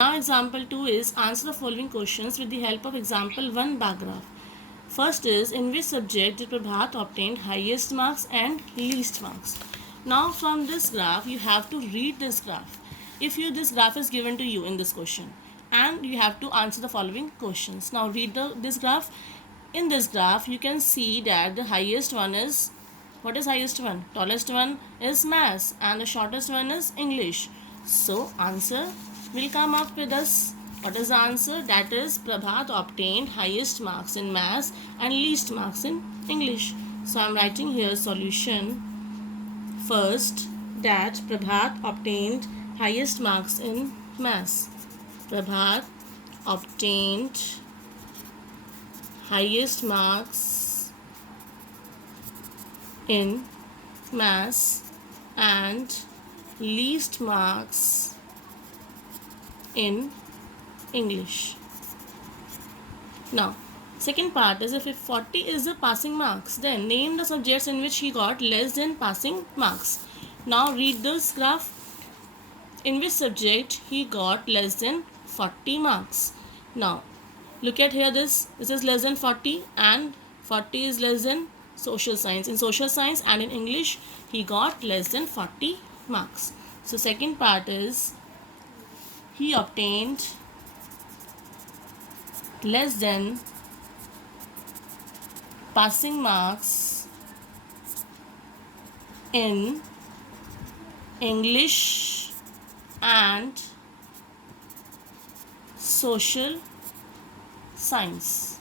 Now example 2 is answer the following questions with the help of example 1 bar graph. First is in which subject did Prabhat obtain highest marks and least marks. Now from this graph you have to read this graph. If you this graph is given to you in this question and you have to answer the following questions. Now read this graph. In this graph you can see that the highest one is, what is highest one? Tallest one is maths and the shortest one is English. So answer will come up with us. What is the answer? That is Prabhat obtained highest marks in maths and least marks in English. So I am writing here solution. First, that Prabhat obtained highest marks in maths. Prabhat obtained highest marks in maths and least marks in English. Now, second part is if 40 is the passing marks, then name the subjects in which he got less than passing marks. Now read this graph. In which subject he got less than 40 marks. Now look at here, this is less than 40 and 40 is less than social science. In social science and in English he got less than 40 marks. So second part is he obtained less than passing marks in English and social science.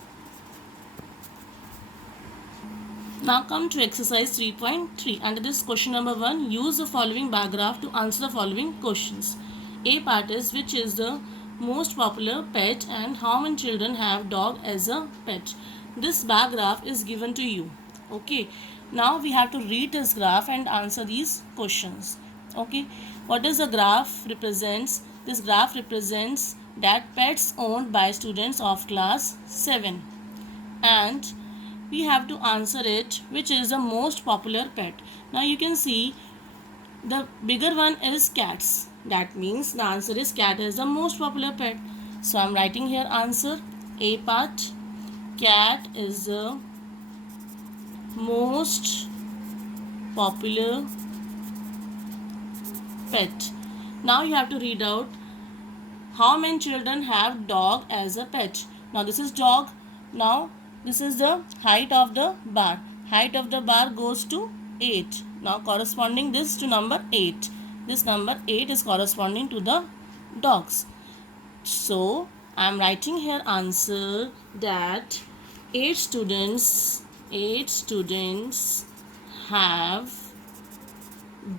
Now come to exercise 3.3. Under this question number 1, use the following bar graph to answer the following questions. A part is which is the most popular pet and how many children have dog as a pet. This bar graph is given to you. Okay. Now we have to read this graph and answer these questions. Okay. What is the graph represents? This graph represents that pets owned by students of class 7 and we have to answer it which is the most popular pet. Now you can see the bigger one is cats. That means the answer is cat is the most popular pet. So I am writing here answer. A part, cat is the most popular pet. Now you have to read out how many children have dog as a pet. Now this is dog. Now this is the height of the bar. Height of the bar goes to 8. Now corresponding this to number 8. This number 8 is corresponding to the dogs. So I am writing here answer that 8 students have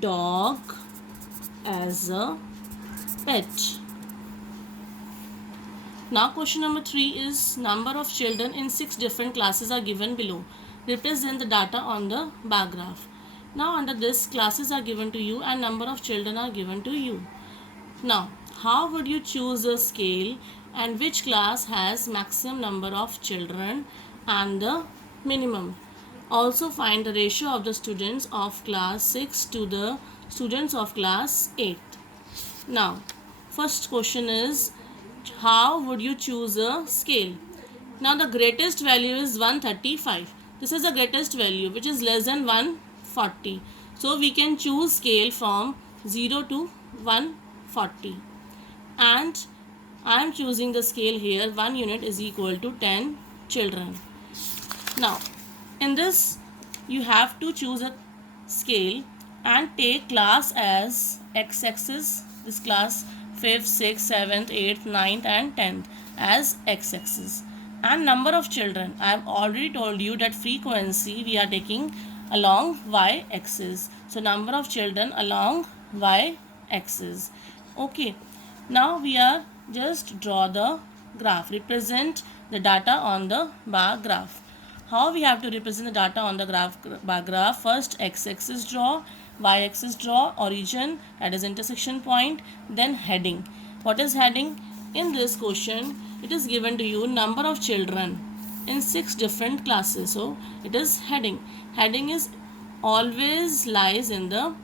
dog as a pet. Now question number 3 is number of children in 6 different classes are given below. Represent the data on the bar graph. Now under this classes are given to you and number of children are given to you. Now how would you choose a scale and which class has maximum number of children and the minimum? Also find the ratio of the students of class 6 to the students of class 8. Now first question is how would you choose a scale? Now the greatest value is 135. This is the greatest value which is less than 140. So we can choose scale from 0 to 140. And I am choosing the scale here 1 unit is equal to 10 children. Now in this you have to choose a scale and take class as x-axis. This class 5th, 6th, 7th, 8th, 9th and 10th as x-axis. And number of children, I have already told you that frequency we are taking along y-axis. So number of children along y-axis. Okay. Now we are just draw the graph. Represent the data on the bar graph. How we have to represent the data on the bar graph? First x-axis draw, y-axis draw, origin, that is intersection point, then heading. What is heading? In this question it is given to you number of children in 6 different classes. So it is heading. Heading is always lies in the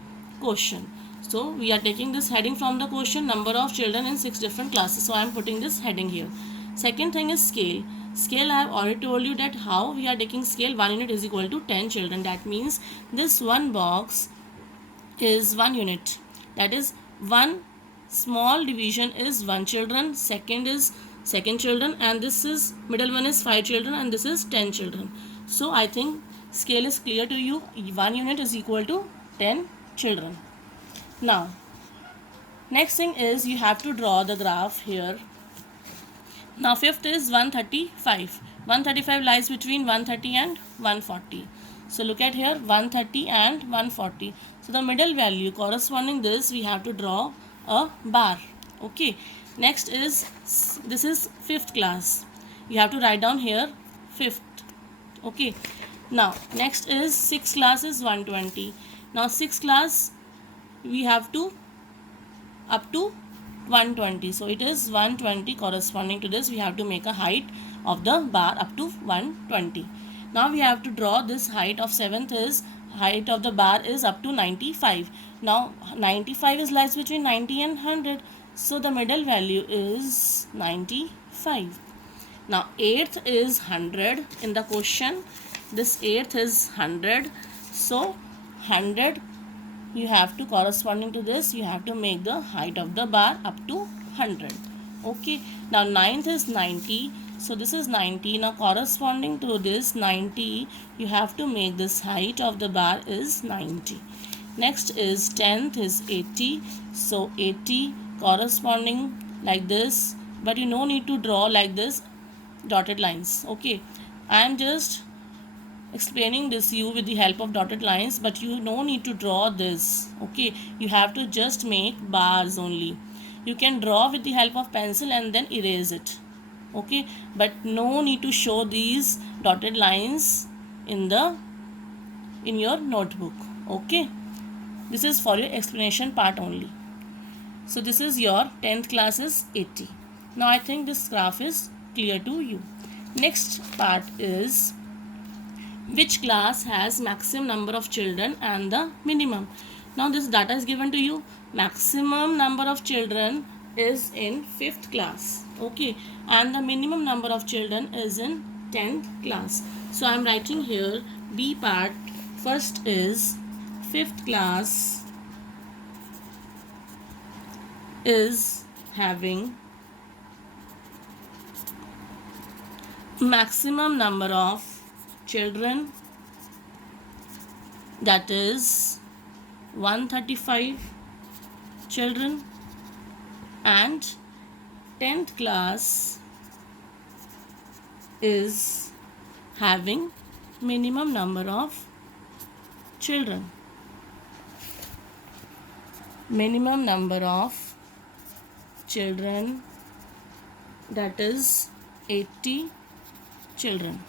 question. So we are taking this heading from the question, number of children in 6 different classes. So I am putting this heading here. Second thing is scale. Scale, I have already told you that how we are taking scale. 1 unit is equal to 10 children. That means this one box is 1 unit. That is, one small division is 1 children, second is second children, and this is middle one is 5 children, and this is 10 children. So I think scale is clear to you. 1 unit is equal to 10 children. Now next thing is you have to draw the graph here. Now fifth is 135. 135 lies between 130 and 140. So look at here, 130 and 140. So the middle value corresponding this, we have to draw a bar. Okay. Next is, this is fifth class. You have to write down here fifth. Okay. Now next is sixth class is 120. Now sixth class we have to up to 120. So it is 120. Corresponding to this, we have to make a height of the bar up to 120. Now we have to draw this height of seventh is, height of the bar is up to 95. Now 95 is lies between 90 and 100. So the middle value is 95. Now eighth is 100 in the question. This eighth is 100. So 100, you have to, corresponding to this, you have to make the height of the bar up to 100. Okay. Now ninth is 90. So this is 90. Now corresponding to this 90, you have to make this height of the bar is 90. Next is 10th is 80. So 80 corresponding like this, but you no need to draw like this dotted lines. Okay. I am just explaining this you with the help of dotted lines, but you no need to draw this. Okay, you have to just make bars only. You can draw with the help of pencil and then erase it. Okay, but no need to show these dotted lines in your notebook. Okay, this is for your explanation part only. So this is your 10th class is 80. Now I think this graph is clear to you. Next part is, which class has maximum number of children and the minimum. Now this data is given to you. Maximum number of children is in 5th class. Okay, and the minimum number of children is in 10th class. So I am writing here B part. First is 5th class is having maximum number of children, that is 135 children, and 10th class is having minimum number of children. Minimum number of children, that is 80 children.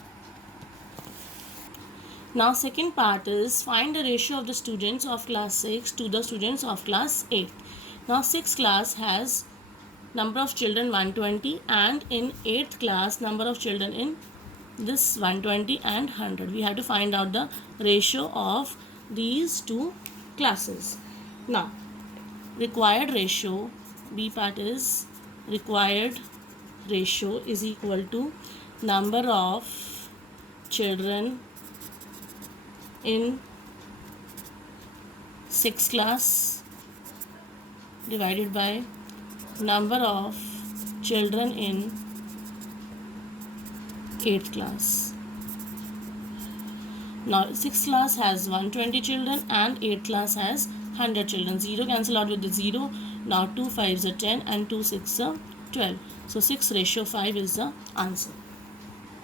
Now second part is, find the ratio of the students of class 6 to the students of class 8. Now 6th class has number of children 120, and in 8th class number of children in this 120 and 100. We have to find out the ratio of these two classes. Now required ratio, B part is, required ratio is equal to number of children in 6th class divided by number of children in 8th class. Now 6th class has 120 children and 8th class has 100 children. 0 cancel out with the 0. Now 2 5s are 10 and 2 6 are 12. So 6 ratio 5 is the answer.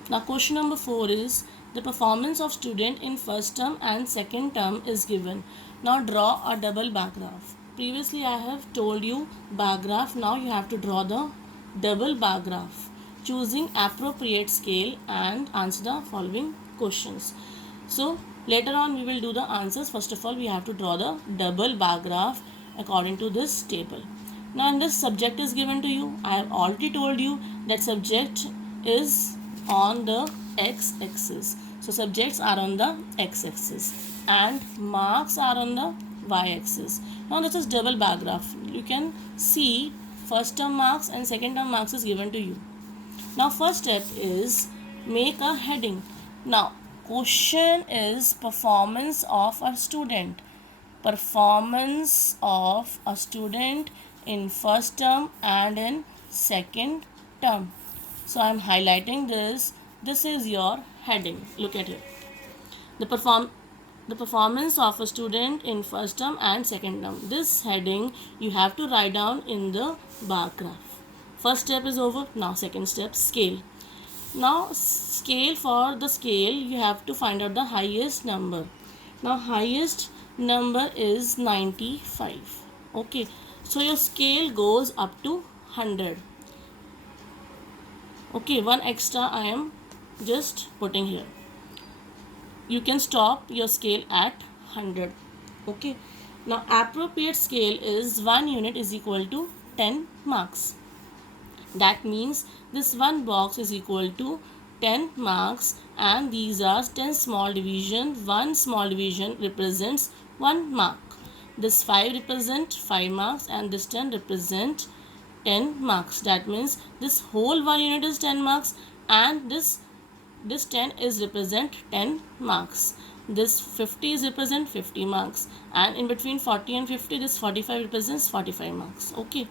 Now question number 4 is, the performance of student in first term and second term is given. Now draw a double bar graph. Previously I have told you bar graph. Now you have to draw the double bar graph, choosing appropriate scale and answer the following questions. So later on we will do the answers. First of all we have to draw the double bar graph according to this table. Now in this subject is given to you. I have already told you that subject is on the x-axis. So subjects are on the x-axis and marks are on the y-axis. Now this is double bar graph. You can see first term marks and second term marks is given to you. Now first step is make a heading. Now question is performance of a student. Performance of a student in first term and in second term. So I am highlighting this. This is your heading. Look at it. The performance of a student in first term and second term. This heading you have to write down in the bar graph. First step is over. Now second step, scale. Now scale, for the scale you have to find out the highest number. Now highest number is 95. Okay, so your scale goes up to 100. Okay, one extra I am just putting here. You can stop your scale at 100. Okay, now appropriate scale is 1 unit is equal to 10 marks. That means this one box is equal to 10 marks, and these are 10 small division. One small division represents 1 mark. This 5 represent 5 marks and this 10 represent 10 marks. That means this whole 1 unit is 10 marks, and this 10 is represent 10 marks. This 50 is represent 50 marks, and in between 40 and 50 this 45 represents 45 marks. Okay,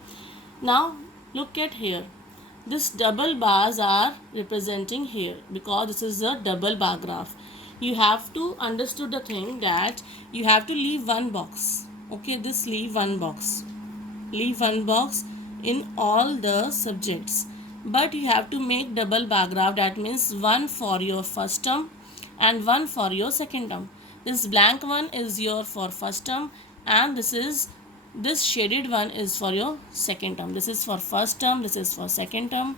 now look at here. This double bars are representing here because this is a double bar graph. You have to understood the thing that you have to leave one box. Okay, this leave one box. Leave one box in all the subjects. But you have to make double bar graph. That means one for your first term and one for your second term. This blank one is your for first term, and this shaded one is for your second term. This is for first term, this is for second term,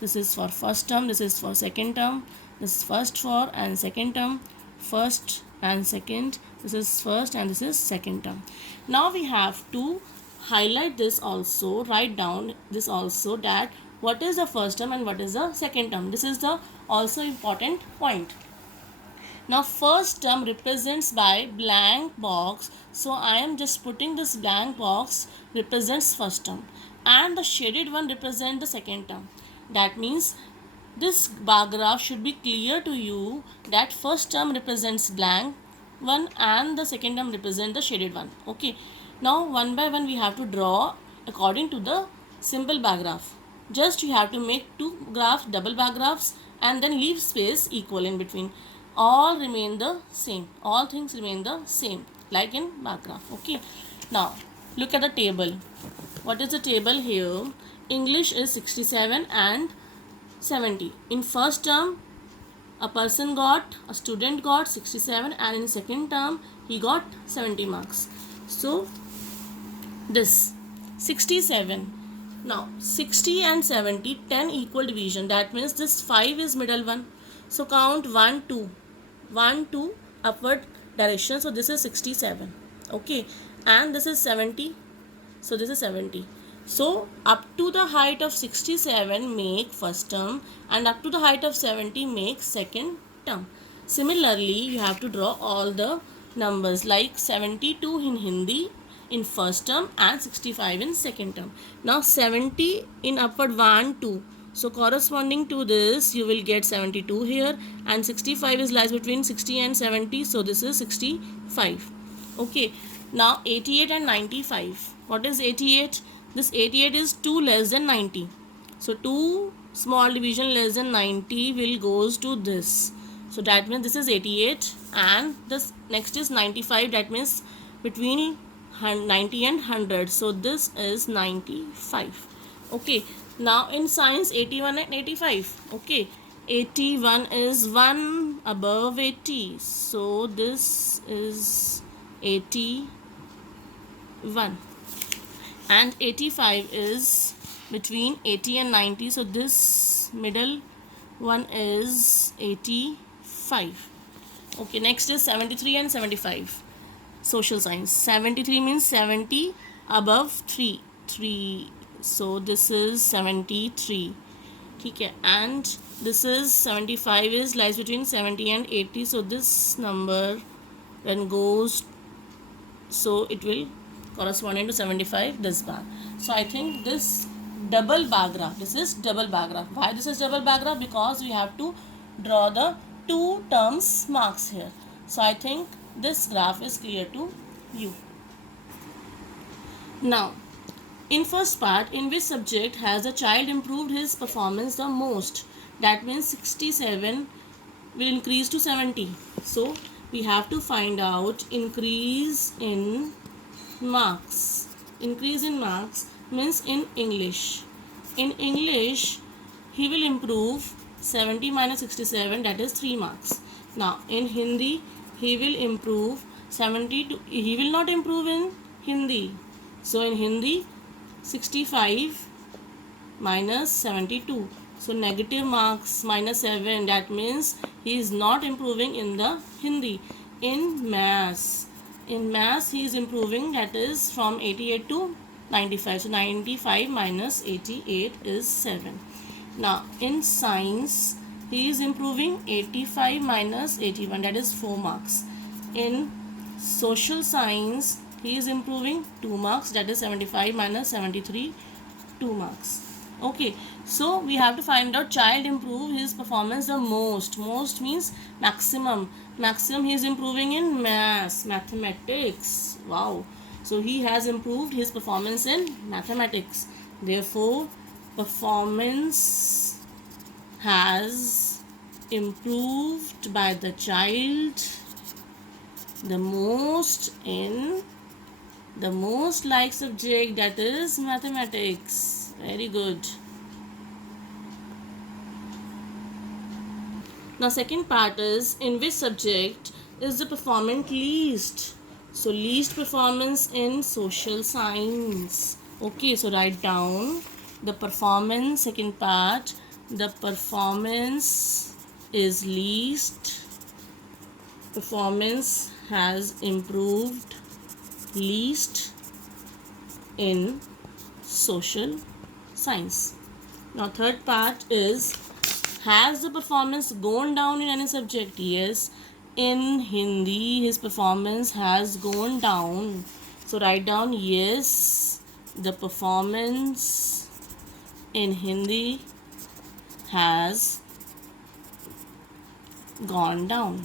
this is for first term, this is for second term, this is first for and second term, first and second, this is first and this is second term. Now we have to highlight this also, write down this also, that what is the first term and what is the second term. This is the also important point. Now first term represents by blank box, so I am just putting this blank box represents first term, and the shaded one represents the second term. That means this bar graph should be clear to you that first term represents blank one and the second term represents the shaded one. Okay, now one by one we have to draw according to the simple bar graph. Just you have to make two graphs, double bar graphs, and then leave space equal in between. All remain the same. All things remain the same like in bar graph. Okay, now look at the table. What is the table here? English is 67 and 70. In first term a student got 67, and in second term he got 70 marks. So this 67. Now 60 and 70, 10 equal division. That means this 5 is middle one. So count 1, 2. 1, 2 upward direction. So this is 67. Okay. And this is 70. So this is 70. So up to the height of 67 make first term, and up to the height of 70 make second term. Similarly, you have to draw all the numbers like 72 in Hindi in first term and 65 in second term. Now 70 in upward 1, 2. So corresponding to this you will get 72 here, and 65 is lies between 60 and 70. So this is 65. Okay. Now 88 and 95. What is 88? This 88 is 2 less than 90. So 2 small division less than 90 will goes to this. So that means this is 88, and this next is 95. That means between 90 and 100. So this is 95. Okay. Now in science 81 and 85. Okay. 81 is 1 above 80. So this is 81. And 85 is between 80 and 90. So this middle one is 85. Okay. Next is 73 and 75. Social science. 73 means 70 above 3. So this is 73. Okay. And this is 75 is lies between 70 and 80. So this number then goes so it will corresponding to 75 this bar. So I think this double bar graph, this is double bar graph. Why this is double bar graph? Because we have to draw the two terms marks here. So I think this graph is clear to you. Now, in first part, in which subject has the child improved his performance the most? That means 67 will increase to 70. So we have to find out increase in marks. Increase in marks means in English. In English, he will improve 70 minus 67, that is 3 marks. Now in Hindi, he will improve 70 to, he will not improve in Hindi. So in Hindi, 65 minus 72. So negative marks minus 7, that means he is not improving in the Hindi. In maths he is improving, that is from 88 to 95. So 95 minus 88 is 7. Now in science he is improving 85 minus 81, that is 4 marks. In social science he is improving 2 marks, that is 75 minus 73, 2 marks. Okay, so we have to find out child improve his performance the most. Most means maximum. Maximum he is improving in mathematics. Wow. So he has improved his performance in mathematics. Therefore, performance has improved by the child the most in the most like subject, that is mathematics. Very good. Now second part is in which subject is the performance least? So least performance in social science. Okay, so write down the performance, second part, the performance is least, performance has improved least in social science. Now third part is, has the performance gone down in any subject? Yes, in Hindi his performance has gone down. So write down, yes, the performance in Hindi has gone down.